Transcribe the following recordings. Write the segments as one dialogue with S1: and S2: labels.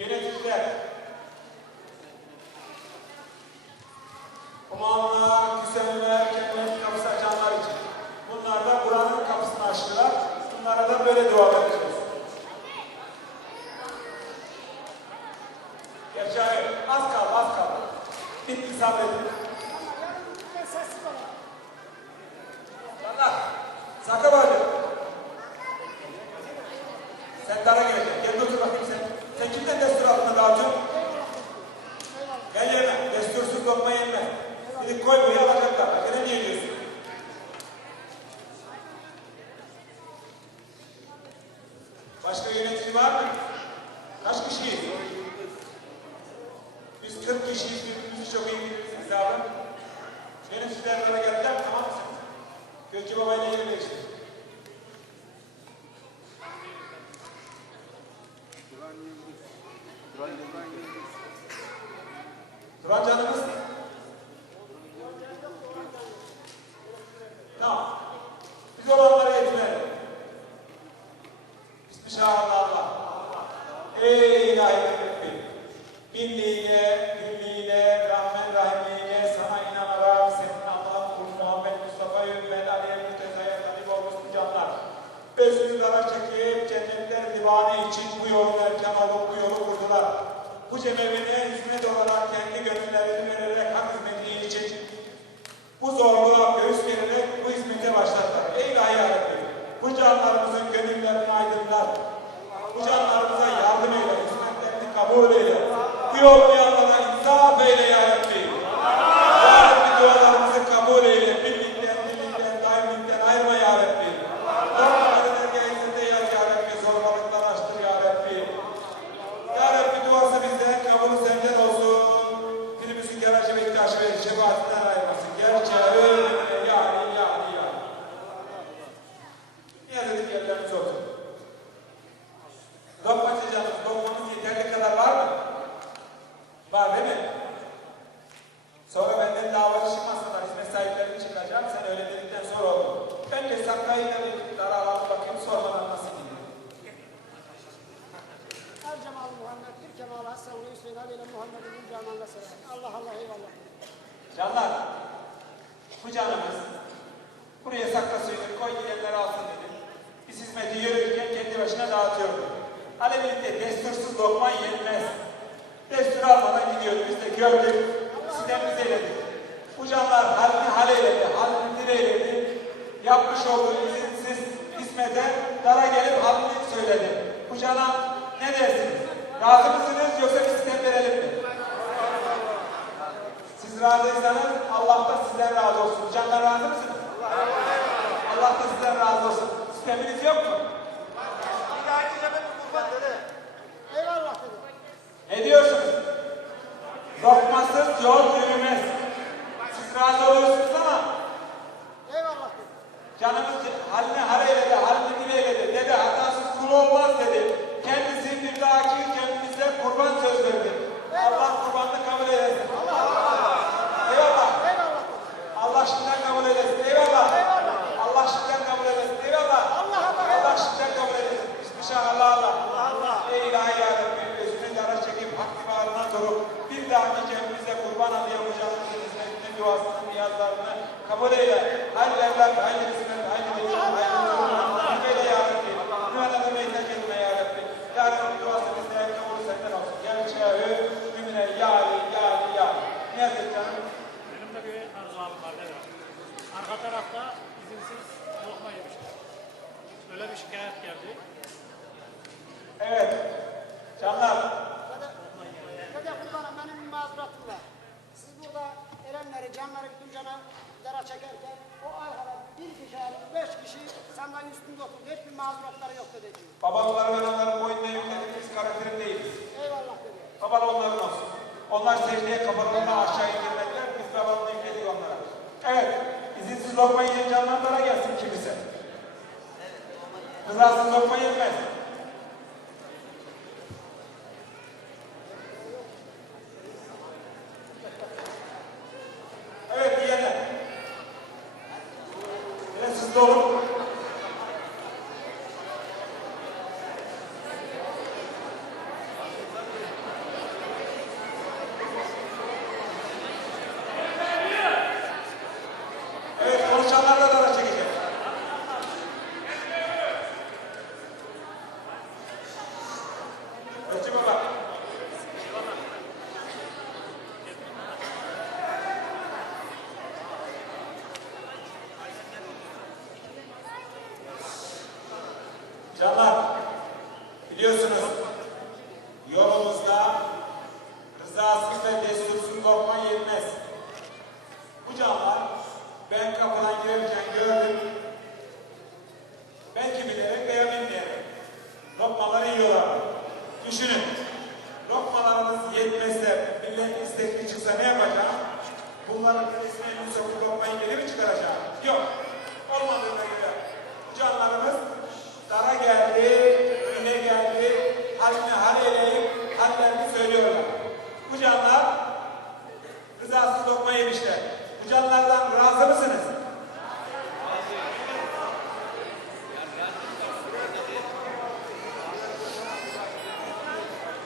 S1: yöneticiler, Umanlar, Küsenler, Cennet kapısı açanlar için. Bunlar da buranın kapısını açtılar. Bunlara da böyle dua edeceğiz. Gerçi az kaldı, az kaldı. Bitti sabredin.
S2: Sessiz olun.
S1: Canlar, sakın hadi. Sen dara geleceksin. Gel otur bakayım sen. Sen kimden destur altında dağıtıyorsun? Gel yeme. Destursuz lokma yenmez. Dedik koy buraya alacaklar. Hakene niye diyorsun? Başka yönetici var mı? Kaç kişiyiz? Biz 40 kişiyiz. Birbirimizi çok iyi biliriz hesabı. Yöneticiler bana geldiler tamam mısınız? Gökçe babayla yer değişti. Turan canımız. Tamam. Biz olanlara yetmeyelim. Bismillahirrahmanirrahim. Ey ilahi Rabbim. Binliğine, birliğine, rahmet rahimliğine sana inanarak senin Allah'ın kulu Muhammed Mustafa Ümmet Ali'ye Mürteza'ya talip olmuş canlar. Özgürlere çekip cennetler divanı için bu yolun erken olup bu yolu kurdular. Bu cemevine hizmet olarak Niye dedik yerlerimiz olsun? Lokma çocuklarımız, lokmamız yeterli kadar var mı? Var değil mi? Sonra benden dava çıkmasınlar, hizmet sahiplerini çıkacağım. Sen öyle dedikten sonra olur. Bence saklayı da bir dara alalım bakayım sormadan nasıl gidiyor.
S2: Her cemal Muhammed bir kemal Hasan ve Hüseyin Ali ile Muhammed'in canına selam. Allah Allah eyvallah.
S1: Canlar, bu canımız buraya sakla suyunu koy gidenler alsın dedim. Biz hizmeti yürürken kendi başına dağıtıyordu. Alevilikte destursuz lokma yenmez. Destur almadan gidiyordu. Biz de gördük, sidemiz eyledik. Bu canlar halini hal eyledi, halini dil eyledi. Yapmış olduğu izinsiz hizmete dara gelip halini söyledi. Bu cana ne dersiniz? Razı mısınız yoksa bir sistem verelim mi? Siz razıysanız Allah da sizden razı olsun. Canlar razı mısınız? Allah da sizden razı olsun. Sisteminiz yok mu?
S2: Eyvallah.
S1: Ne diyorsunuz? Lokmasız yol yürümez. Siz razı oluyorsunuz ama
S2: Eyvallah
S1: canımız haline hal eyledi, halini dil eyledi. Dede hatasız kul olmaz dedi. Kendisi bir dahaki ülkemizde kurban söz verdi. Allah kurbanını kabul eylesin. Eyvallah.
S2: Eyvallah dedi.
S1: Allah şimdiden kabul eylesin. Eyvallah. Allah şimdiden kabul eylesin. Eyvallah.
S2: Allah Allah.
S1: Allah şimdiden kabul eylesin. Bismillah Allah Allah. Ey ilahi ya Rabbi özünü dara çekip hak divarına durup bir dahaki cemimize kurban adayamayacağımız hizmetini, duasını, eyle. Hayırlı evlat, hayırlı hizmet, hayırlı hizmet, hayırlı hizmet. Nasip eyle ya Rabbi. Nüvelada meytek etme ya Rabbi. Ya Rabbi duası bizden kabul senden olsun. Gerçeği mümine ya Ali, ya Ali, ya Ali. Niyazet canım.
S3: Benim de bir arzum var? Arka tarafta izinsiz lokma yemişler. Öyle bir şikayet geldi.
S1: Evet. Canlar.
S2: Dede, kurbanım benim mazuratım var. Siz burada erenleri, canları bütün cana dara çekerken o arkada bir kişi alıp beş kişi sandalye üstünde oturdu. Hiçbir mazuratları yok dedeciğim.
S1: Babalar ve anaların boynuna yükledik. Biz karakterin değiliz.
S2: Eyvallah dedi.
S1: Babalar onların olsun. Onlar secdeye kafalarını aşağı indirmediler. Biz babalarını yükledik onlara. Evet. izinsiz lokma yiyen canlarlara gelsin kimisi. Rızasız lokma yenmez.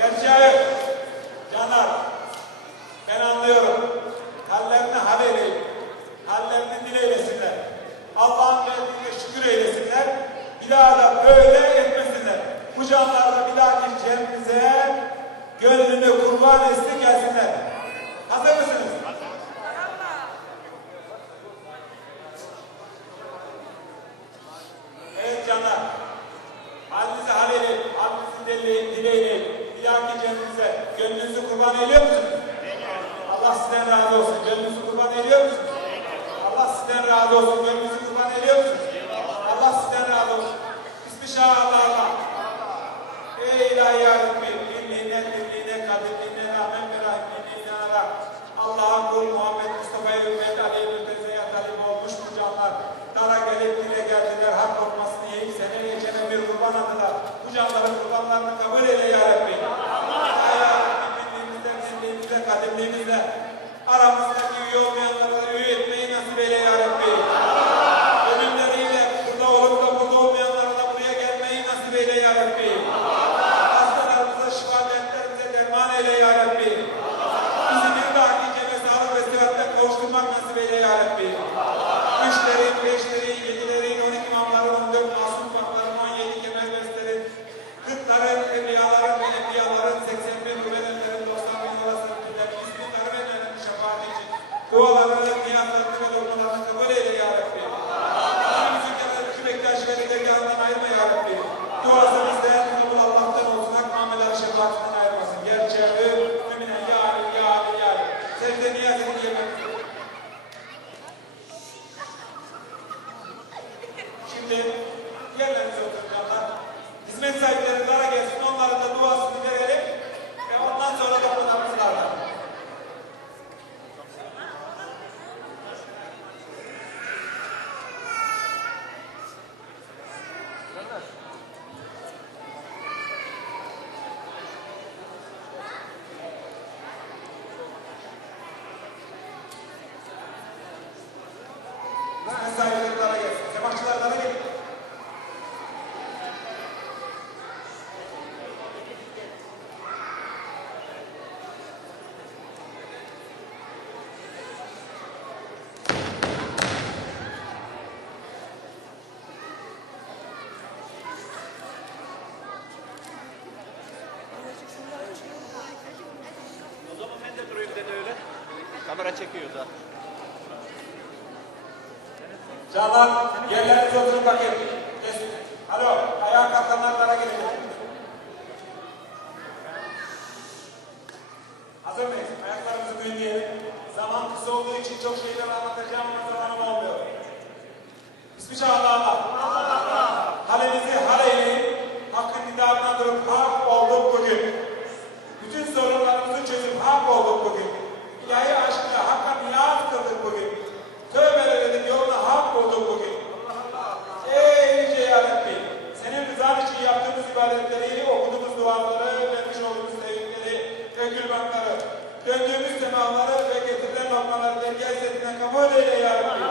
S1: यांच्या sizden razı olsun. Gönlünüzü kurban ediyor musunuz? Allah sizden razı olsun. İstişare Allah Allah. Ey ilahi yarabbi. Birliğine, birliğine, kadirliğine, rahmet ve rahimliğine ara. Allah'ın kulu Muhammed Mustafa'ya ümmet aleyhi ve talip olmuş bu canlar. Dara gelip dile geldiler. Hak olmasın.
S4: O Allah'ın yanlarına Maçlar bana gelin. Kamera çekiyor da.
S1: Canlar yerlerinize oturup bakayım. Alo ayağa kalkanlar dara gelin. Hazır mıyız? Ayaklarımızı güvenleyelim. Zaman kısa olduğu için çok şeyler anlatacağım ama zamanım olmuyor. Bismillahirrahmanirrahim. money are ought to